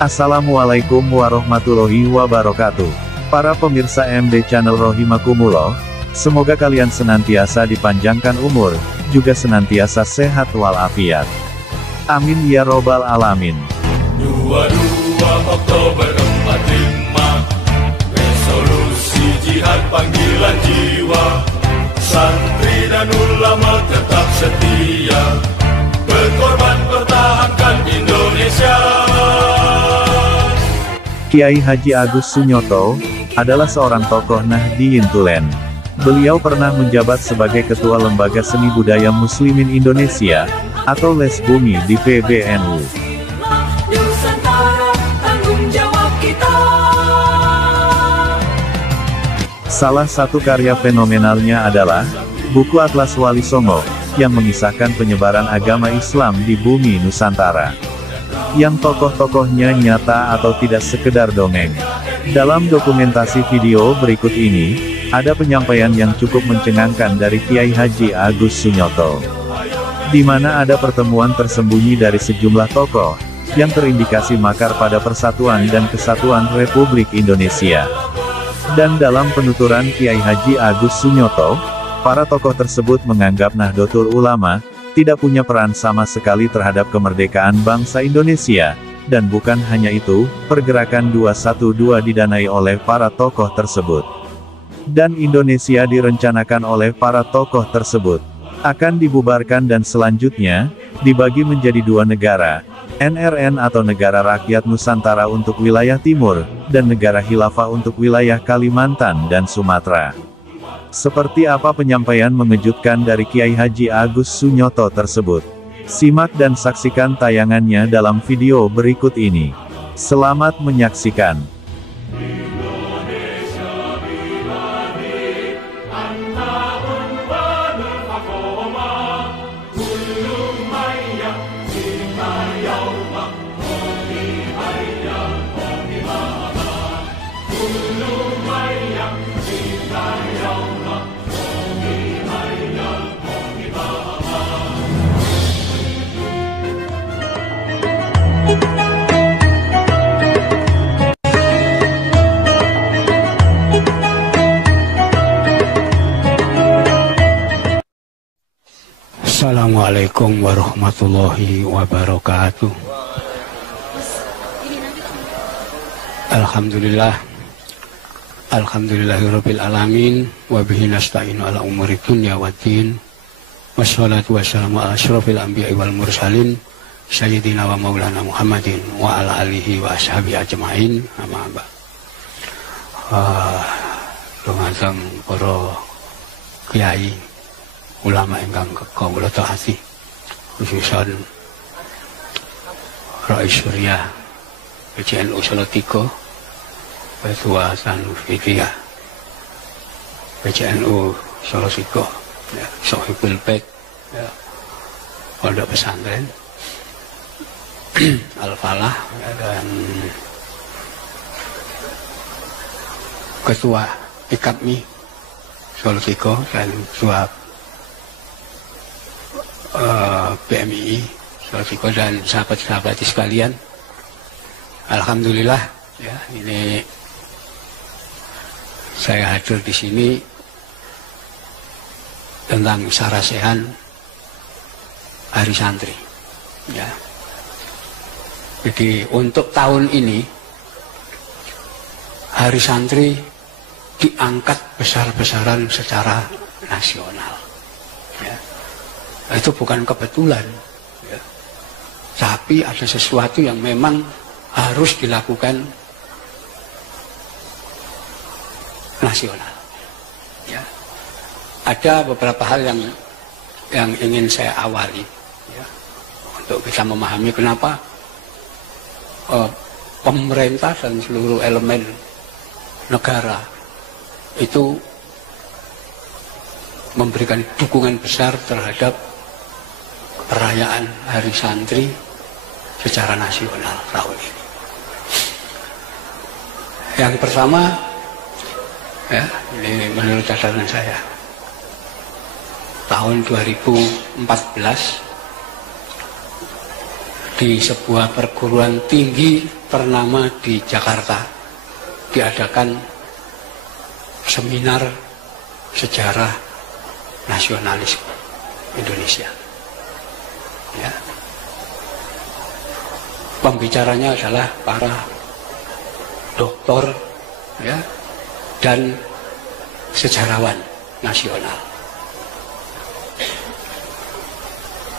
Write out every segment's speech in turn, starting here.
Assalamualaikum warahmatullahi wabarakatuh. Para pemirsa MD Channel Rohimakumullah, semoga kalian senantiasa dipanjangkan umur, juga senantiasa sehat walafiat. Amin ya robbal alamin. 22 Oktober 45, resolusi jihad panggilan jiwa, santri dan ulama tetap setia, berkorban pertahankan Indonesia. Kiai Haji Agus Sunyoto adalah seorang tokoh Nahdliyin Tulen. Beliau pernah menjabat sebagai Ketua Lembaga Seni Budaya Muslimin Indonesia, atau Lesbumi di PBNU. Salah satu karya fenomenalnya adalah buku Atlas Wali Songo, yang mengisahkan penyebaran agama Islam di bumi Nusantara. Yang tokoh-tokohnya nyata atau tidak sekedar dongeng. Dalam dokumentasi video berikut ini, ada penyampaian yang cukup mencengangkan dari Kiai Haji Agus Sunyoto, di mana ada pertemuan tersembunyi dari sejumlah tokoh, yang terindikasi makar pada persatuan dan kesatuan Republik Indonesia. Dan dalam penuturan Kiai Haji Agus Sunyoto, para tokoh tersebut menganggap Nahdlatul Ulama tidak punya peran sama sekali terhadap kemerdekaan bangsa Indonesia, dan bukan hanya itu, pergerakan 212 didanai oleh para tokoh tersebut. Dan Indonesia direncanakan oleh para tokoh tersebut akan dibubarkan dan selanjutnya, dibagi menjadi dua negara, NRN atau Negara Rakyat Nusantara untuk wilayah timur, dan Negara Khilafah untuk wilayah Kalimantan dan Sumatera. Seperti apa penyampaian mengejutkan dari Kiai Haji Agus Sunyoto tersebut? Simak dan saksikan tayangannya dalam video berikut ini. Selamat menyaksikan. Assalamualaikum warahmatullahi wabarakatuh. Alhamdulillah, alhamdulillahirabbil alamin, wa bihi nasta'inu ala umuri dunya waddin, wassalatu wassalamu ala asyrofil anbiya'i wal mursalin, sayyidina wa maulana Muhammadin wa ala alihi wa ashabi ajma'in, amma ba'd. Lumantar para kiai ulama ingkang kawula taati, khususan Rais Surya PCNU Salatiga, Ketua Sanufidiyah PCNU Salatiga, ya, Sohibul Bait, ya, Pondok Pesantren Al-Falah, ya, dan Ketua IKAPMI Salatiga dan Ketua PMI Salatiga dan sahabat-sahabat sekalian. Alhamdulillah, ya, ini saya hadir di sini tentang sarasehan Hari Santri, ya. Jadi untuk tahun ini Hari Santri diangkat besar-besaran secara nasional, ya. Itu bukan kebetulan, ya, tapi ada sesuatu yang memang harus dilakukan nasional, ya. Ada beberapa hal yang ingin saya awali, ya, untuk bisa memahami kenapa pemerintah dan seluruh elemen negara itu memberikan dukungan besar terhadap perayaan Hari Santri secara nasional tahun ini. Yang pertama, ya, ini menurut catatan saya, tahun 2014 di sebuah perguruan tinggi ternama di Jakarta diadakan seminar sejarah nasionalis Indonesia. Ya. Pembicaranya adalah para doktor, ya, dan sejarawan nasional.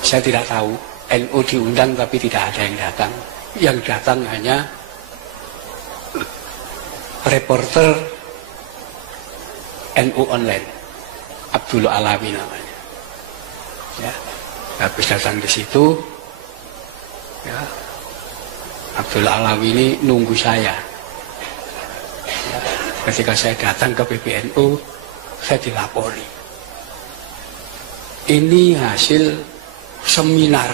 Saya tidak tahu, NU diundang tapi tidak ada yang datang. Yang datang hanya reporter NU online, Abdul Alawi namanya. Ya, habis datang di situ, ya, Abdul Alawi ini nunggu saya. Ya, ketika saya datang ke PBNU, saya dilapori. Ini hasil seminar,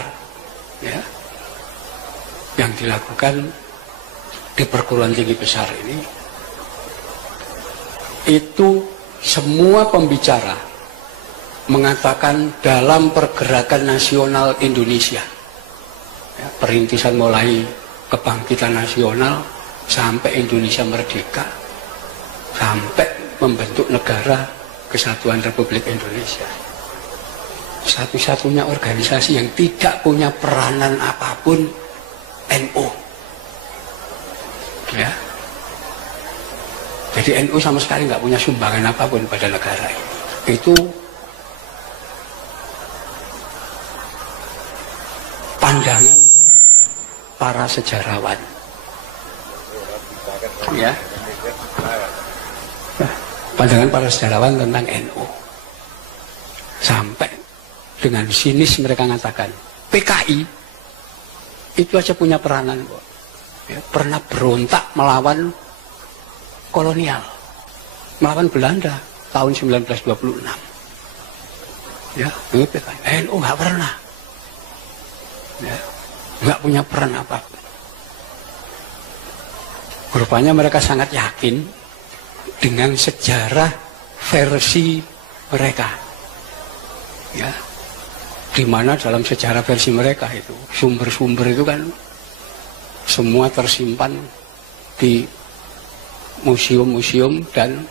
ya, yang dilakukan di perguruan tinggi besar ini. Itu semua pembicara mengatakan dalam pergerakan nasional Indonesia, ya, perintisan mulai kebangkitan nasional sampai Indonesia merdeka, sampai membentuk negara Kesatuan Republik Indonesia, satu-satunya organisasi yang tidak punya peranan apapun NU. Ya. Jadi NU sama sekali nggak punya sumbangan apapun pada negara ini. Itu pandangan para sejarawan. Ya. Pandangan para sejarawan tentang NU. Sampai dengan sinis mereka mengatakan PKI itu aja punya peranan kok. Ya, pernah berontak melawan kolonial, melawan Belanda tahun 1926. Ya, ini PKI. NU nggak pernah. Ya, nggak punya peran apapun. Rupanya mereka sangat yakin dengan sejarah versi mereka. Ya, di mana dalam sejarah versi mereka itu sumber-sumber itu kan semua tersimpan di museum-museum dan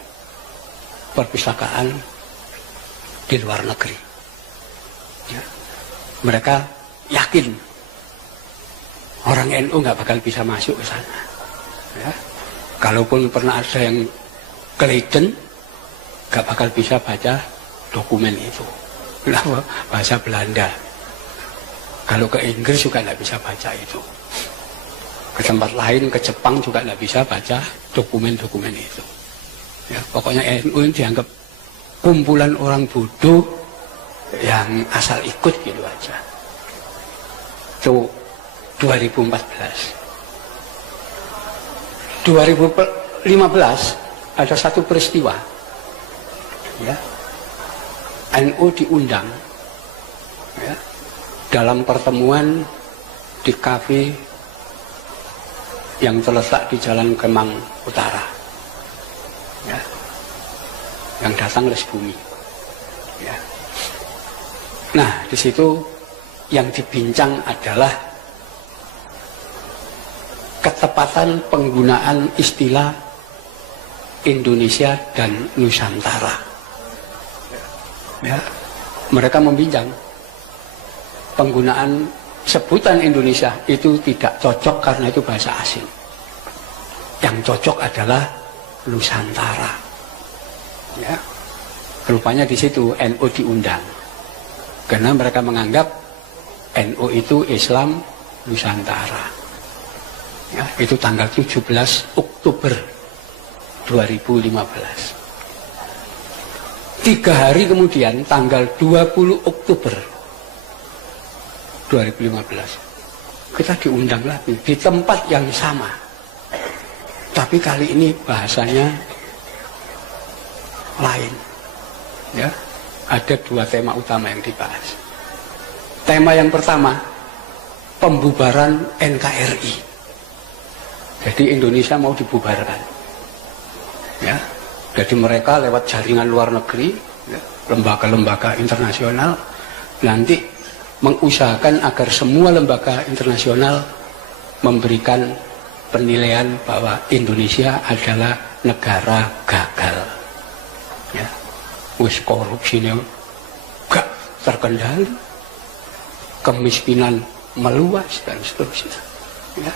perpustakaan di luar negeri. Ya, mereka yakin orang NU nggak bakal bisa masuk ke sana. Ya, kalaupun pernah ada yang keleden, nggak bakal bisa baca dokumen itu. Kenapa? Bahasa Belanda. Kalau ke Inggris juga nggak bisa baca itu. Ke tempat lain, ke Jepang juga nggak bisa baca dokumen-dokumen itu. Ya, pokoknya NU ini dianggap kumpulan orang bodoh yang asal ikut gitu aja. Itu 2014. 2015 ada satu peristiwa. Ya. NU diundang, ya, dalam pertemuan di kafe yang terletak di Jalan Kemang Utara, ya, yang datang Les Bumi. Ya. Nah, di situ yang dibincang adalah ketepatan penggunaan istilah Indonesia dan Nusantara. Ya, mereka membincang penggunaan sebutan Indonesia itu tidak cocok karena itu bahasa asing. Yang cocok adalah Nusantara. Ya, rupanya di situ NU diundang karena mereka menganggap NU itu Islam Nusantara. Ya, itu tanggal 17 Oktober 2015. 3 hari kemudian, tanggal 20 Oktober 2015, kita diundang lagi di tempat yang sama. Tapi kali ini bahasanya lain. Ya, ada 2 tema utama yang dibahas. Tema yang pertama, pembubaran NKRI. Jadi Indonesia mau dibubarkan. Ya. Jadi mereka lewat jaringan luar negeri, ya, lembaga-lembaga internasional, nanti mengusahakan agar semua lembaga internasional memberikan penilaian bahwa Indonesia adalah negara gagal. Ya, wis korupsinya gak terkendali, kemiskinan meluas dan seterusnya. Ya.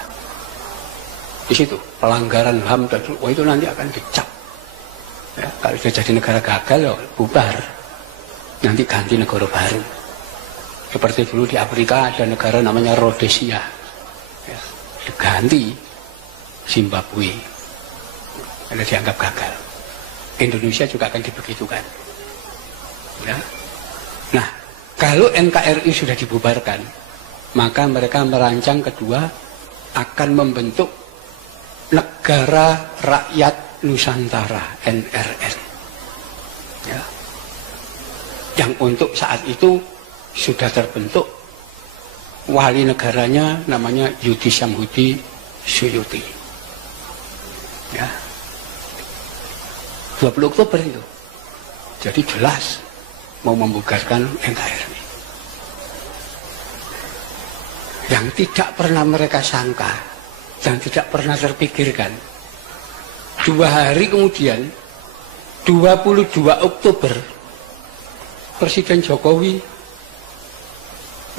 Di situ pelanggaran HAM dan itu nanti akan dicap. Ya, kalau sudah jadi negara gagal, ya, bubar. Nanti ganti negara baru. Seperti dulu di Afrika ada negara namanya Rhodesia. Ya, diganti Zimbabwe. Karena dianggap gagal. Indonesia juga akan dibegitukan. Ya. Nah, kalau NKRI sudah dibubarkan, maka mereka merancang kedua akan membentuk Negara Rakyat Nusantara, NRN. Ya. Yang untuk saat itu sudah terbentuk wali negaranya namanya Yudi Samhudi Suyuti. Ya. 20 Oktober itu. Jadi jelas mau membubarkan NKRI. Yang tidak pernah mereka sangka dan tidak pernah terpikirkan, 2 hari kemudian 22 Oktober Presiden Jokowi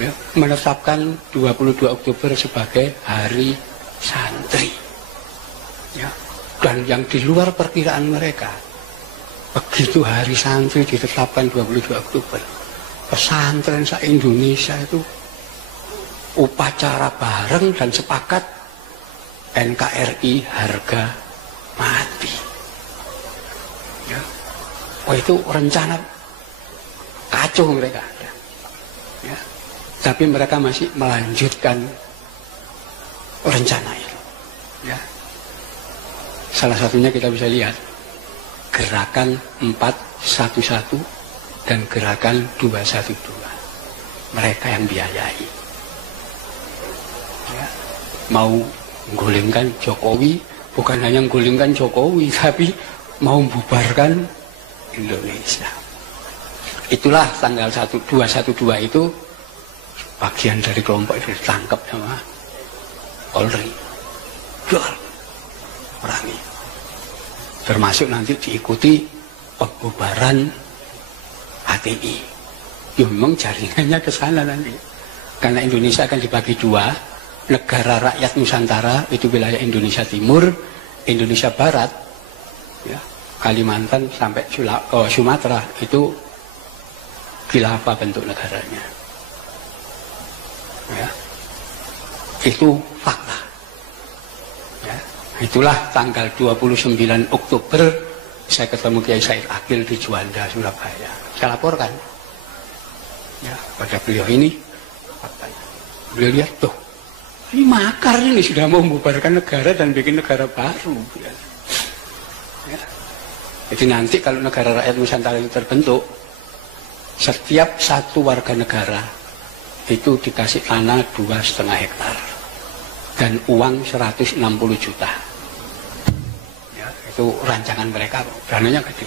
ya, menetapkan 22 Oktober sebagai Hari Santri. Ya. Dan yang di luar perkiraan mereka, begitu Hari Santri ditetapkan 22 Oktober, pesantren se-Indonesia itu upacara bareng dan sepakat NKRI harga mati. Ya. Oh, itu rencana kacau mereka. Ya. Tapi mereka masih melanjutkan rencana itu. Ya. Salah satunya kita bisa lihat gerakan 411 dan gerakan 212. Mereka yang biayai. Ya. Mau menggulingkan Jokowi, bukan hanya menggulingkan Jokowi, tapi mau membubarkan Indonesia. Itulah tanggal 212 itu bagian dari kelompok itu ditangkap sama Polri. Perangi. Termasuk nanti diikuti pembubaran HTI. Ya memang jaringannya ke sana nanti. Karena Indonesia akan dibagi 2. Negara Rakyat Nusantara itu wilayah Indonesia Timur, Indonesia Barat, ya, Kalimantan sampai Sumatera itu khilafah bentuk negaranya. Ya. Itu fakta. Ya. Itulah tanggal 29 Oktober saya ketemu Kiai Said Akil di Juanda, Surabaya. Saya laporkan ya, pada beliau ini faktanya. Beliau lihat tuh. Ini makar ini sudah mau membubarkan negara dan bikin negara baru. Ya. Ya. Jadi nanti kalau negara rakyat Nusantara itu terbentuk, setiap satu warga negara itu dikasih tanah 2,5 hektar dan uang 160 juta. Ya, itu rancangan mereka, dananya gede.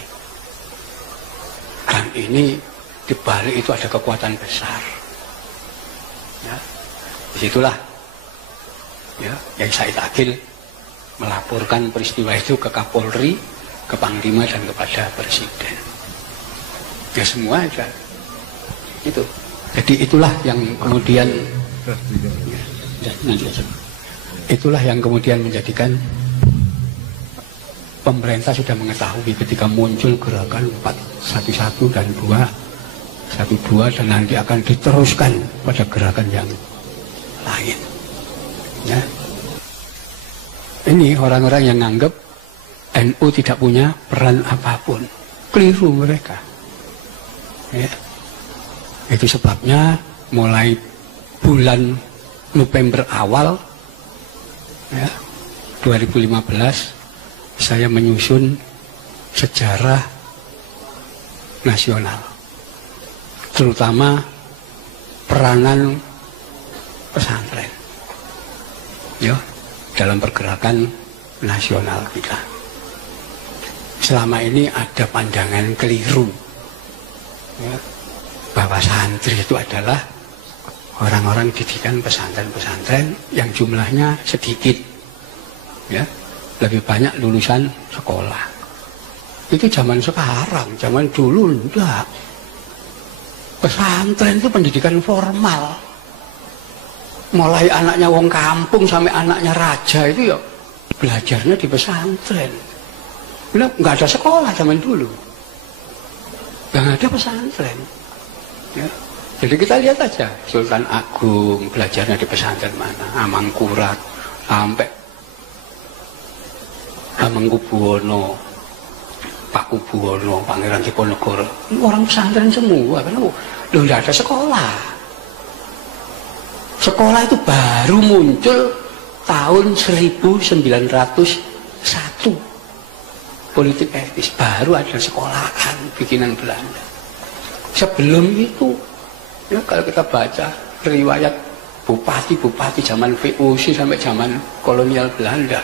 Dan ini dibalik itu ada kekuatan besar. Ya, disitulah. Ya, yang Said Akil melaporkan peristiwa itu ke Kapolri, ke Panglima dan kepada Presiden. Ya semua aja. Itu. Jadi itulah yang kemudian ya, nanti aja. Itulah yang kemudian menjadikan pemerintah sudah mengetahui ketika muncul gerakan 411 dan 212 dan nanti akan diteruskan pada gerakan yang lain. Ya. Ini orang-orang yang nganggap NU tidak punya peran apapun, keliru mereka. Ya. Itu sebabnya mulai bulan November awal ya, 2015 saya menyusun sejarah nasional, terutama peranan pesantren. Ya, dalam pergerakan nasional kita. Selama ini ada pandangan keliru ya, bahwa santri itu adalah orang-orang didikan pesantren-pesantren yang jumlahnya sedikit, ya, lebih banyak lulusan sekolah. Itu zaman sekarang, zaman dulu enggak. Pesantren itu pendidikan formal. Mulai anaknya wong kampung sampai anaknya raja itu ya belajarnya di pesantren. Nggak ada sekolah zaman dulu, nggak ada pesantren. Ya. Jadi kita lihat aja Sultan Agung belajarnya di pesantren mana, Amangkurat sampai Hamengkubuwono, Pakubuwono, Pangeran Diponegoro, orang pesantren semua. Karena nggak ada sekolah. Sekolah itu baru muncul tahun 1901. Politik etis baru ada sekolahan bikinan Belanda. Sebelum itu, ya kalau kita baca riwayat bupati-bupati zaman VOC sampai zaman kolonial Belanda,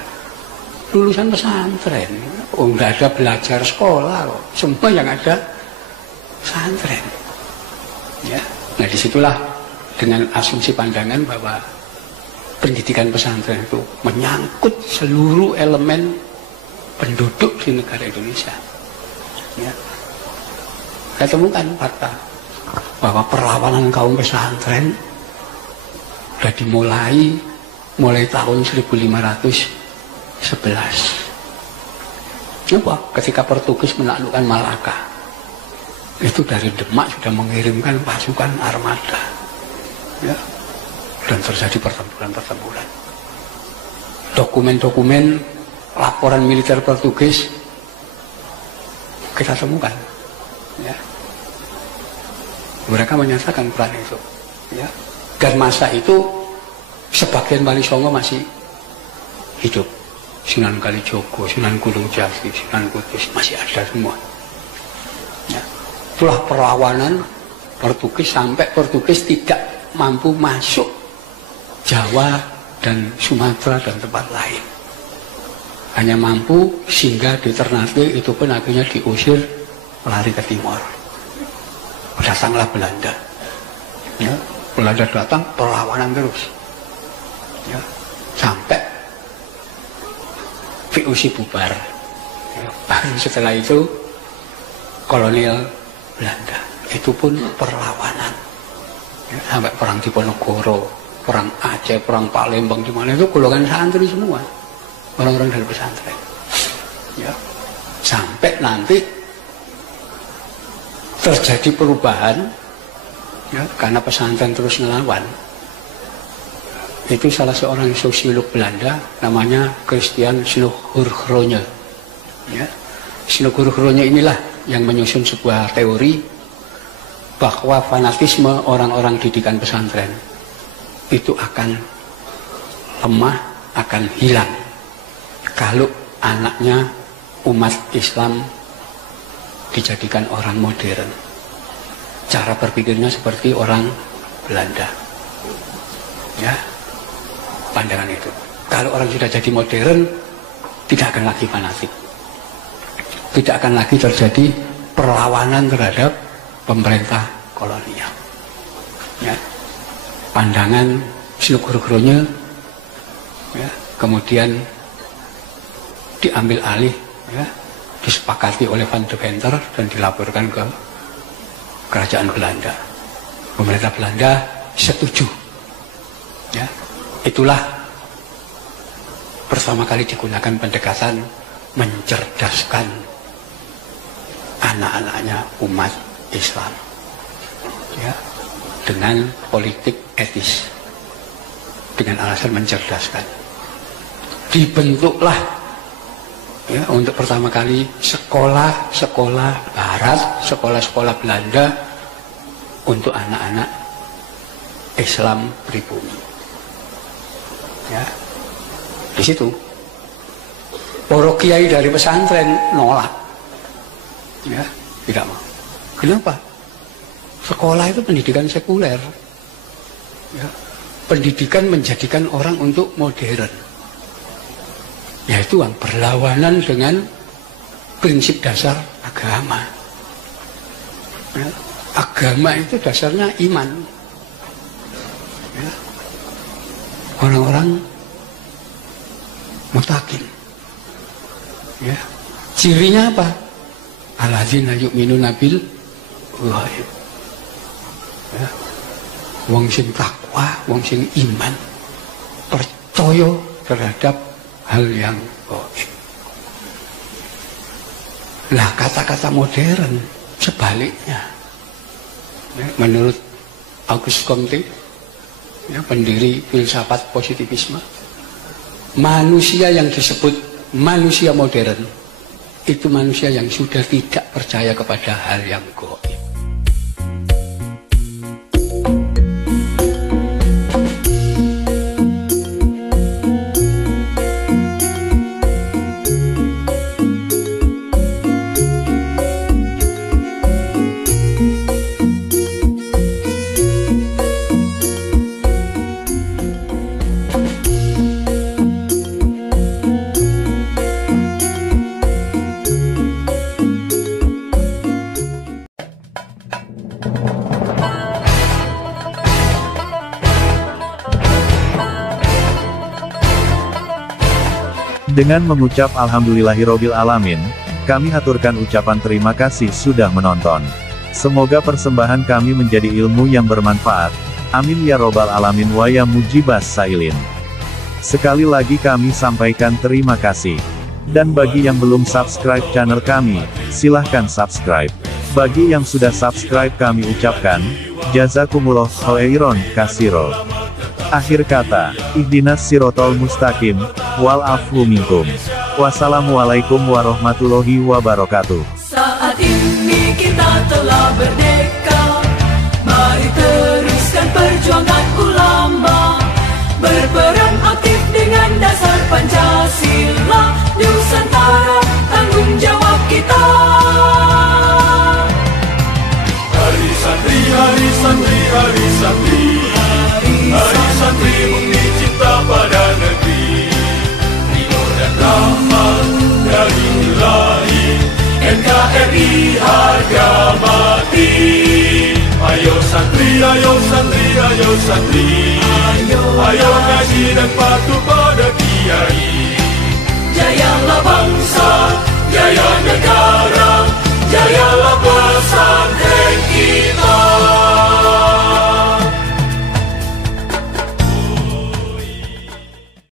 lulusan pesantren. Oh, nggak ada belajar sekolah loh. Semua yang ada pesantren. Ya, nah disitulah dengan asumsi pandangan bahwa pendidikan pesantren itu menyangkut seluruh elemen penduduk di negara Indonesia. Ya. Saya temukan fakta bahwa perlawanan kaum pesantren sudah dimulai tahun 1511. Kenapa? Ketika Portugis menaklukkan Malaka, itu dari Demak sudah mengirimkan pasukan armada, ya, dan terjadi pertempuran. Dokumen-dokumen laporan militer Portugis kita temukan, ya. Mereka menyatakan peran itu, ya. Dan masa itu sebagian Wali Songo masih hidup. Sunan Kalijogo, Sunan Gunung Jati, Sunan Kudus masih ada semua. Ya. Itulah perlawanan Portugis sampai Portugis tidak mampu masuk Jawa dan Sumatera dan tempat lain. Hanya mampu singgah di Ternate, itu pun akhirnya diusir lari ke timur. Datanglah Belanda. Ya, Belanda datang, perlawanan terus. Ya, sampai VOC bubar. Ya, setelah itu kolonial Belanda. Itu pun perlawanan. Ya, sampai perang Diponegoro, perang Aceh, perang Palembang, di mana itu golongan santri semua. Orang-orang dari pesantren. Ya, sampai nanti terjadi perubahan, ya, karena pesantren terus ngelawan. Itu salah seorang sosiolog Belanda namanya Christian Slougurgronje. Ya. Slougurgronje inilah yang menyusun sebuah teori bahwa fanatisme orang-orang didikan pesantren itu akan lemah, akan hilang kalau anaknya umat Islam dijadikan orang modern. Cara berpikirnya seperti orang Belanda. Ya, pandangan itu. Kalau orang sudah jadi modern, tidak akan lagi fanatik. Tidak akan lagi terjadi perlawanan terhadap pemerintah kolonial. Ya, pandangan Slougurgronje, ya, kemudian diambil alih, ya, disepakati oleh Van de Venter dan dilaporkan ke kerajaan Belanda. Pemerintah Belanda setuju. Ya, itulah pertama kali digunakan pendekatan mencerdaskan anak-anaknya umat Islam, ya, dengan politik etis, dengan alasan mencerdaskan. Dibentuklah, ya, untuk pertama kali sekolah-sekolah Barat, sekolah-sekolah Belanda untuk anak-anak Islam pribumi. Ya, di situ para kiai dari pesantren nolak, ya, tidak mau. Kenapa? Sekolah itu pendidikan sekuler, ya, pendidikan menjadikan orang untuk modern. Yaitu berlawanan dengan prinsip dasar agama. Ya, agama itu dasarnya iman. Ya. Orang-orang mutakin. Ya. Cirinya apa? Alladzina yu'minuna bil ghaib. Ya. Wong sing takwa, wong sing iman, percaya terhadap hal yang gaib. Nah, kata-kata modern sebaliknya. Ya, menurut Auguste Comte, ya, pendiri filsafat positivisme, manusia yang disebut manusia modern itu manusia yang sudah tidak percaya kepada hal yang gaib. Dengan mengucap Alhamdulillahirobbil alamin, kami haturkan ucapan terima kasih sudah menonton. Semoga persembahan kami menjadi ilmu yang bermanfaat. Amin ya robbal alamin wa ya mujibas sailin. Sekali lagi kami sampaikan terima kasih. Dan bagi yang belum subscribe channel kami, silahkan subscribe. Bagi yang sudah subscribe kami ucapkan, jazakumullah khairon kasiro. Akhir kata, ihdinas sirotol mustaqim, wal afu minkum. Wassalamualaikum warahmatullahi wabarakatuh. Saat ini kita telah merdeka, mari teruskan perjuangan ulama, berperan aktif dengan dasar Pancasila, Nusantara tanggung jawab kita. Hari santri, hari santri, hari santri, hari santri murni cinta pada negeri, ridho dan rahmat dari Ilahi, NKRI harga mati. Ayo santri, ayo santri, ayo santri, ayo ngaji dan patuh pada kiai. Jayalah bangsa, jaya negara, jayalah